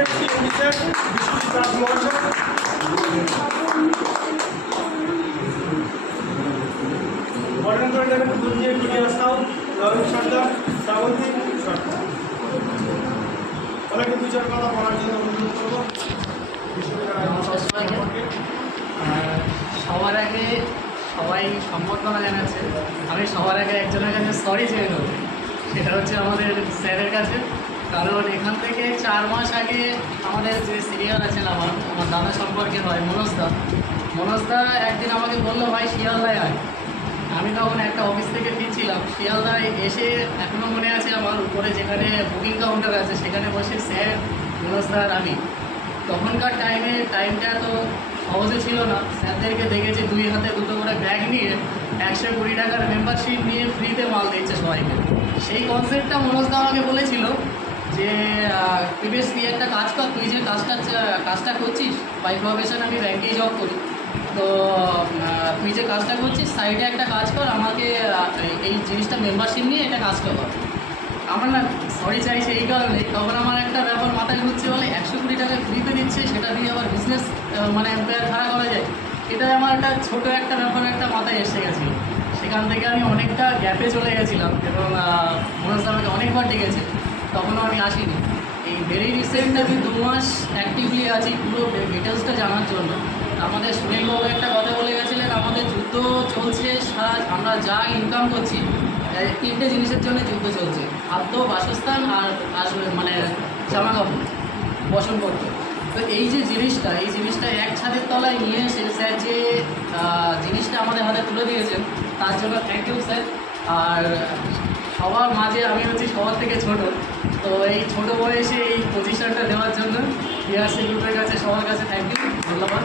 দিচ্ছেন বিশ্বজিৎ দাস মহাশয়। বরণ করে নেবেন দুর্নীতি দুনিয়া সাউ নবীন সর্দার শ্রাবন্তী সরকার। অনেকে দু চার কথা বলার জন্য অনুরোধ করবো। সবার আগে সবাই সম্বর্ধনা জানাচ্ছে। আমি সবার আগে একজনের কাছে সরি চেয়ে নেব, সেটা হচ্ছে আমাদের স্যারের কাছে। কারণ এখান থেকে 4 মাস আগে আমাদের যে সিরিয়াল আছে আমার দাদা সম্পর্কে হয় মনোজদা একদিন আমাকে বললো, ভাই শিয়ালদায় আয়। আমি তখন একটা অফিস থেকে ফিরছিলাম। শিয়ালদায় এসে এখনও মনে আছে আমার, উপরে যেখানে বুকিং কাউন্টার আছে সেখানে বসে স্যার, মনোজদা আর আমি। তখনকার টাইমটা তো সহজে ছিল না। স্যারদেরকে দেখেছি 2 হাতে 2টো করে ব্যাগ নিয়ে 120 টাকার মেম্বারশিপ নিয়ে ফ্রিতে মাল দিচ্ছে সবাইকে। সেই কনসেপ্টটা মনোজদা আমাকে বলেছিল যে প্রিভিয়াস তুই একটা কাজ কর, তুই যে কাজটা করছিস বাই প্রফেশন, আমি ব্যাংকেই জব করি, তো তুই যে কাজটা করছিস সাইডে একটা কাজ কর, আমাকে এই জিনিসটা মেম্বারশিপ নিয়ে এটা কাজটা কর। আমার না সরি চাইছে এই কারণে, তখন আমার একটা ব্যাপার মাথায় ঘুরছে, বলে 120 টাকা ফ্রিতে দিচ্ছে, সেটা দিয়ে আবার বিজনেস মানে এম্পায়ার খাড়া করা যায়। এটাই আমার একটা ছোটো একটা ব্যাপার একটা মাথায় এসে গেছিলো। সেখান থেকে আমি অনেকটা গ্যাপে চলে গেছিলাম এবং মনোজ আমাকে অনেকবার ডেকেছে, তখনও আমি আসিনি। এই ভেরি রিসেন্ট আমি 2 মাস অ্যাক্টিভলি আছি পুরো ডিটেলসটা জানার জন্য। আমাদের সুনীলবাবু একটা কথা বলে গেছিলেন, আমাদের যুদ্ধ চলছে সারা, আমরা যা ইনকাম করছি 3টে জিনিসের জন্য যুদ্ধ চলছে: খাদ্য, বাসস্থান আর মানে জামা কাপড়, বসনপত্র। তো এই যে জিনিসটা এক ছাদের তলায় নিয়ে এসে স্যার যে জিনিসটা আমাদের হাতে তুলে দিয়েছেন, তার জন্য থ্যাংক ইউ স্যার। আর সবার মাঝে আমি হচ্ছি সবার থেকে ছোট, তো এই ছোটো বয়সে এই পজিশনটা দেওয়ার জন্য বিআরসি গ্রুপের কাছে সবার কাছে থ্যাংক ইউ, ধন্যবাদ।